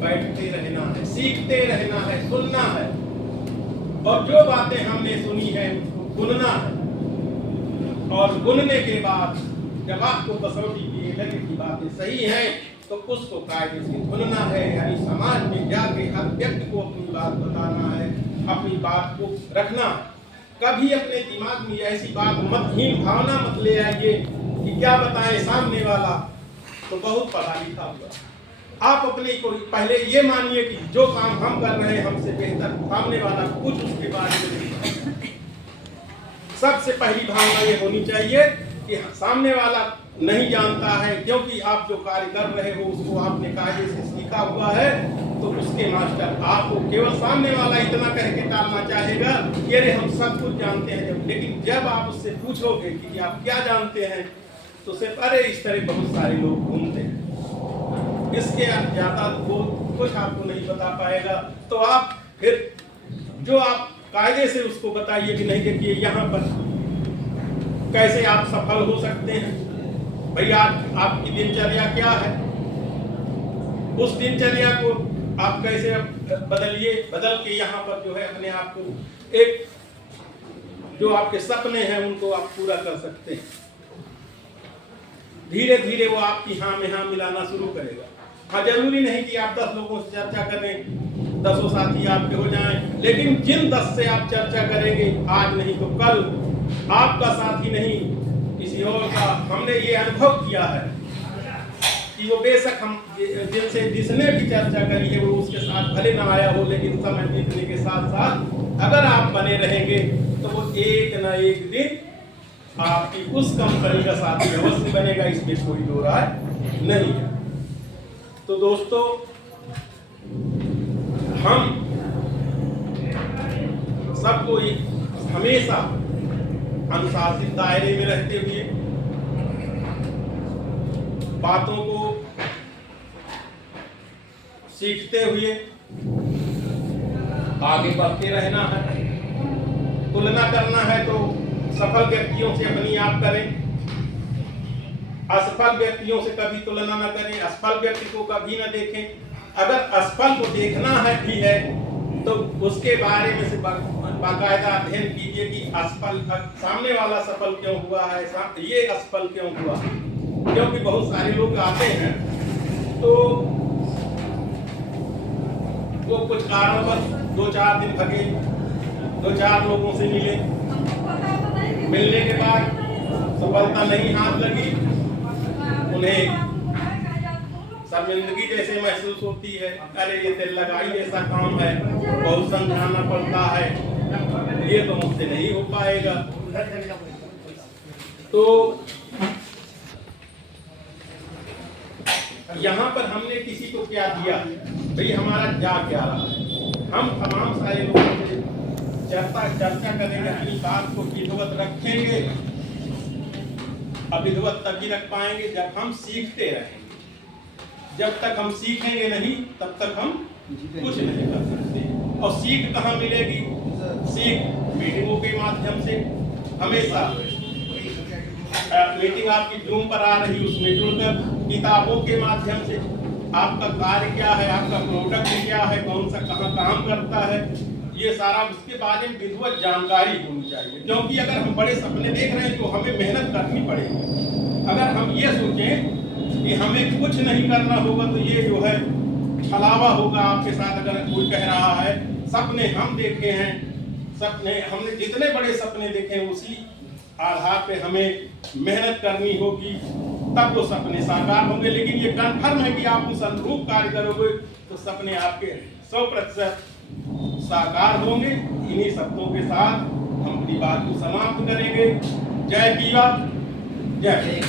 बैठते रहना है, सीखते रहना है, सुनना है, और जो बातें हमने सुनी है उसको गुनना है, और गुनने के बाद जब आपको कसौटी की लगे की बातें सही हैं तो उसको कायदे से गुनना है, यानी समाज में जाके हर व्यक्ति को अपनी बात बताना है, अपनी बात को रखना है। कभी अपने दिमाग में ऐसी बात मतहीन भावना मत ले आइए कि क्या बताएं सामने वाला तो बहुत पढ़ा लिखा हुआ। आप अपने को पहले ये मानिए कि जो काम हम कर रहे हैं हमसे बेहतर सामने वाला कुछ उसके बारे में नहीं। सबसे पहली भावना ये होनी चाहिए कि सामने वाला नहीं जानता है, क्योंकि आप जो कार्य कर रहे हो उसको आपने कायदे से सीखा हुआ है, तो उसके मास्टर आपको केवल सामने वाला इतना कह के टालना चाहेगा कि अरे हम सब कुछ जानते हैं। लेकिन जब आप उससे पूछोगे कि आप क्या जानते हैं तो सिर्फ अरे इस तरह बहुत सारे लोग घूमते हैं, इसके ज्यादा वो कुछ आपको नहीं बता पाएगा। तो आप फिर जो आप कायदे से उसको बताइए कि नहीं देखिए यहाँ पर कैसे आप सफल हो सकते हैं, भैया आपकी दिनचर्या क्या है, उस दिनचर्या को आप कैसे बदलिए, बदल के यहाँ पर जो है अपने आप को एक जो आपके सपने हैं उनको आप पूरा कर सकते हैं। धीरे धीरे वो आपकी हाँ में हाँ मिलाना शुरू करेगा। हाँ, जरूरी नहीं कि आप 10 लोगों से चर्चा करें, 10 साथी आपके हो जाएं, लेकिन जिन 10 से आप चर्चा करेंगे आज नहीं तो कल आपका साथी नहीं किसी और का, हमने ये अनुभव किया है कि वो बेशक हम जिसने भी चर्चा करी है वो उसके साथ भले ना आया हो, लेकिन समय बीतने के साथ साथ अगर आप बने रहेंगे तो वो एक ना एक दिन आपकी उस कंपनी का साथी अवश्य बनेगा, इसमें कोई दो राय नहीं है। तो दोस्तों, हम सबको हमेशा अनुशासित दायरे में रहते हुए बातों को सीखते हुए आगे बढ़ते रहना है। तुलना करना है तो सफल व्यक्तियों से अपनी आप करें, असफल व्यक्तियों से कभी तुलना न करें, असफल व्यक्ति को कभी न देखें। अगर असफल को देखना है भी है तो उसके बारे में से बाकायदा अध्ययन कीजिए कि असफल सामने वाला सफल क्यों हुआ है, ये असफल क्यों हुआ। क्योंकि बहुत सारे लोग आते हैं तो वो कुछ कारणवश 2-4 दिन भगे, 2-4 लोगों से मिले, मिलने के बाद सफलता नहीं हाथ लगी, उन्हें शर्मिंदगी जैसे महसूस होती है, अरे ये तेल लगाई जैसा काम है, बहुत समझाना पड़ता है, ये तो मुझसे नहीं हो पाएगा। तो यहाँ पर हमने किसी को क्या दिया, भाई हमारा जा क्या रहा है। हम तमाम सारे लोगों से चर्चा करेंगे, अपनी बात को विधिवत रखेंगे। अविधिवत तभी रख पाएंगे जब हम सीखते रहेंगे। जब तक हम सीखेंगे नहीं तब तक हम कुछ नहीं कर सकते। और सीख कहाँ मिलेगी? सीख मीटिंगों के माध्यम से। हमेशा मीटिंग आपकी जूम पर आ रही, उसमें जुड़कर, किताबों के माध्यम से, आपका कार्य क्या है, आपका प्रोडक्ट क्या है, कौन सा कहाँ काम करता है, ये सारा उसके बारे में विधिवत जानकारी होनी चाहिए। क्योंकि अगर हम बड़े सपने देख रहे हैं तो हमें मेहनत करनी पड़ेगी। अगर हम ये सोचें कि हमें कुछ नहीं करना होगा तो ये जो है छलावा होगा आपके साथ। अगर कोई कह रहा है सपने हम देखे हैं, सपने हमने जितने बड़े सपने देखे हैं उसी आधार पे हमें मेहनत करनी होगी, तब वो सपने साकार होंगे। लेकिन ये कन्फर्म है कि आप उस अनुरूप कार्य करोगे तो सपने आपके 100% साकार होंगे। इन्हीं शब्दों के साथ हम अपनी बात को समाप्त करेंगे। जय पीवा, जय।